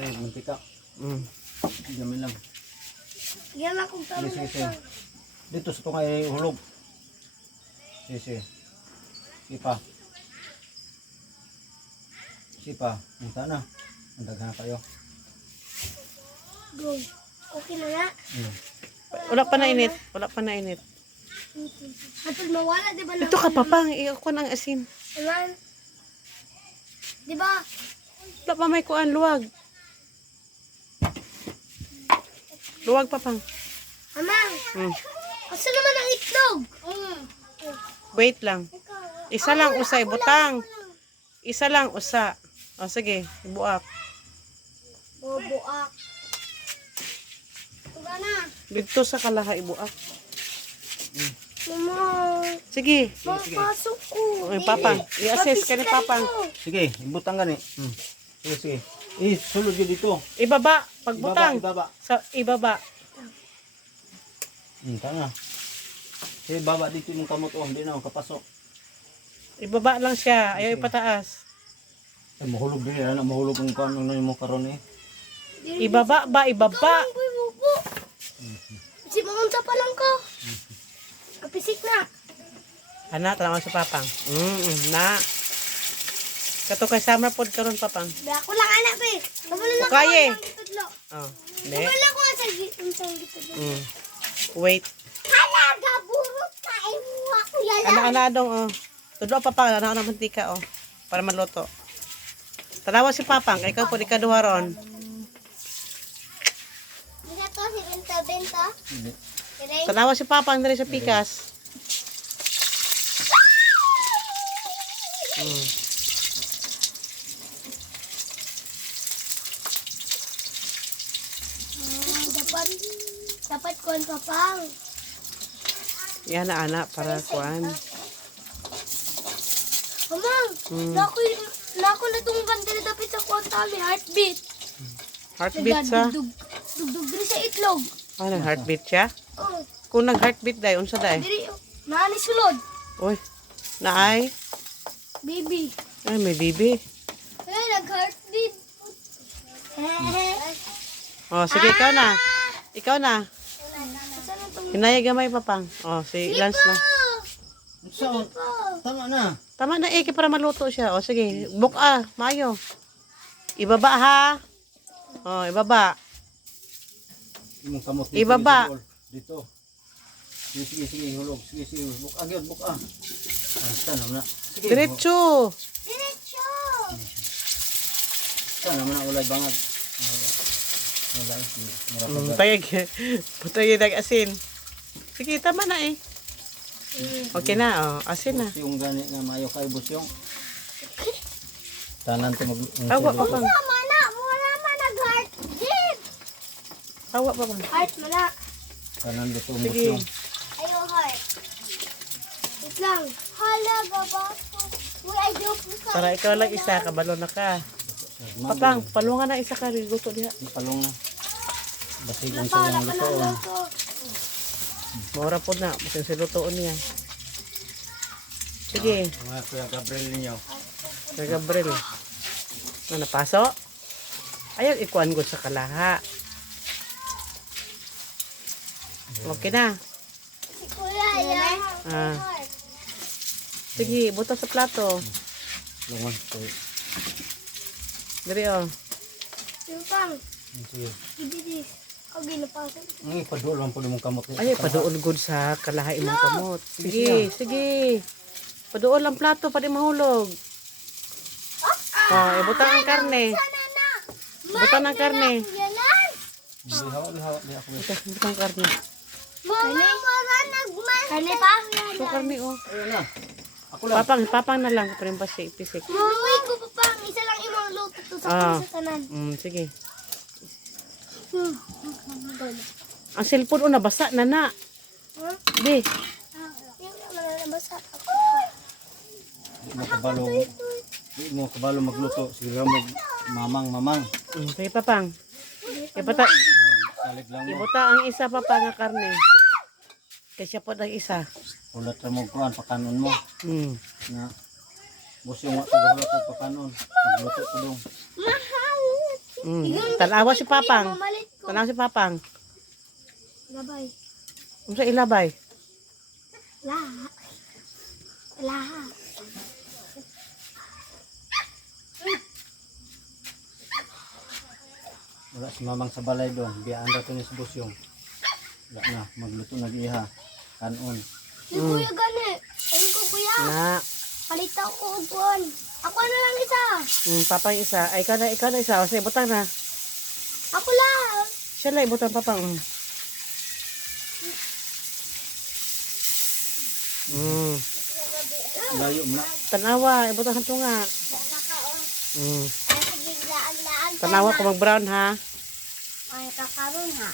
Ay, mantika. Dami lang. Yan akong tama. Sige. Dito sa itong ay hulog. Sige. Sipa. Munta na. Andagan na kayo. Go. Okay na nga. Wala pa na init. Hatol mawala, di ba? Ito ka, papang. Iyakon ang asin. Aman. Di ba? Wala pa may kuan, luwag. Luwag, papang. Amang. Asa naman ang itlog? Wait lang. Isa lang usa, ibutang. Isa lang usa. O, sige, ibuak. Bubuak. Tuga na. Dito sa kalaha, ibuak. Mama. Sige. Papasok ko. Okay, papang. I-assess ka ni papang. Sige, ibutang gani. Sige. Sulod yun dito. Ibaba. Pagbutang. Ibaba. Sa ibaba. Tanga. Sige, baba dito yung kamot. Hindi na, kapasok. Ibaba lang siya. Ayaw ipataas. Ay, mahulog din yan. Mahulog ang kano na yung karon eh. Ibaba ba? Ibaba. Bubo. Si mamunta pa lang ko. Kapisik na. Anak, tanawan sa papang. Na. Kato kay summer pod karon papang. Ako lang anak ko eh. Kabalo lang Okay. Tutlo. Oh. Ne. Kabalo ko nga sa gitudlo. Wait. Halaga, burot ka. Imuha ko yan. Ana dong oh. Tudlo papang ana na mantika oh. Para maluto. Tanawa si papang kay ikaw pod ikaduha ron. Hindi to si benta-benta. Tanawa si papang diri sa pikas. Dapat kuhan pa pang. Yan na anak para kuan. Mamang, nako na itong bandila dapat sa kuhan tali, heartbeat. Heartbeat sa. Dugdug diri sa itlog. Ano heartbeat siya? Oh, Kung nag heartbeat day unsa day? diri, nani sulod. Uy. Naay. Baby. Ay may bibi. Nag-heartbeat. Oh sige ikaw na. Ikaw na. Saan itong Hinaya gamay papang. Oh si Lance na. Saan? Tama na. Tama na eh, para maluto siya. O sige, buka, mayo. Ibaba ha. O, ibaba. Yung kamot dito. Ibaba. Dito. Sige, hulog. Sige, buka gyud, buka. Saan naman na. Sige. Diretso. diretso? Saan naman na ulay bangag. Ulay. Payag. Putay nag-asin. Sige, tama na eh. Okay na, asin na. Yung gani na mayo kay busyong. Tanan to mag. Tawa pa pang. Wala man nag-heartbeat. Tawa pa pang. Heart mo na. Tanan dito Sige. busyong. Ayaw heart. Wait lang. Halaga ba? Uy, ayaw po sa... Para ikaw lang isa, kabalo na ka. Papang, palungan na isa ka, gusto diha. Palong na. Basigan sa yung lutoon. Mura po na, masin si lutoon niya. Sige, Mga Kuya Gabriel ninyo. Sir Gabriel. Ano, paso? Ayaw, ikuan ko sa kalaha. Okay na. Si Kuya, ayaw. Ah. Sige, buto sa plato. Lungan. Diri oh. Yung pang. Sige. Ibigis. Okay, napasok. Ang ipadul lang po mong kamot. Ay, paduol good sa kalahay mong kamot. Sige, sige. Paduol ang plato, pwede mahulog. Oh, ibutang ang karne. Ibutang ang karne. Yalan. Hawa, di ako. Ibutang ang karne. Mama, nagman. Kani pa? Ito karne oh. Ayun na. Ako lang. Papang na lang. Pero yung pisik. Mami ko pa pang. Isa lang imong luto to sa tanan. Sige. Ang cellphone nabasa na. Huh? Di. Yung nabasa ako. Di mo kabalo magluto. Sige mo mamang. Sige papang. Ibuta Salig lang mo. ang isa papang nga karne. Kasi po ang isa. Ulat ra mo kuan pakanon mo. Na busyong wa paghulat og pakanon. Magluto ko dong. Mahal. Tanawa si Papang. Mamalit ko. Tanawa si Papang. Gabay. Unsa ilabay? Laha. Laha. Wala si mamang sa balay doon. Biyaan rato ni si Busyong. Wala na. Magluto nag-iha. Kanon. Si Kuya gani. Ayun ko kuya. Na. Palita ko og kuan. Ako na lang isa. Papang isa. Ay, ikaw na isa. O, sige, butang na. Ako lang. Siya lang, ibutang Papang. Layo mo na. Tanawa, ibutang sa tunga. Ay, sige, laan. Tanawa ko mag-brown, ha? Ay, kakaroon ha.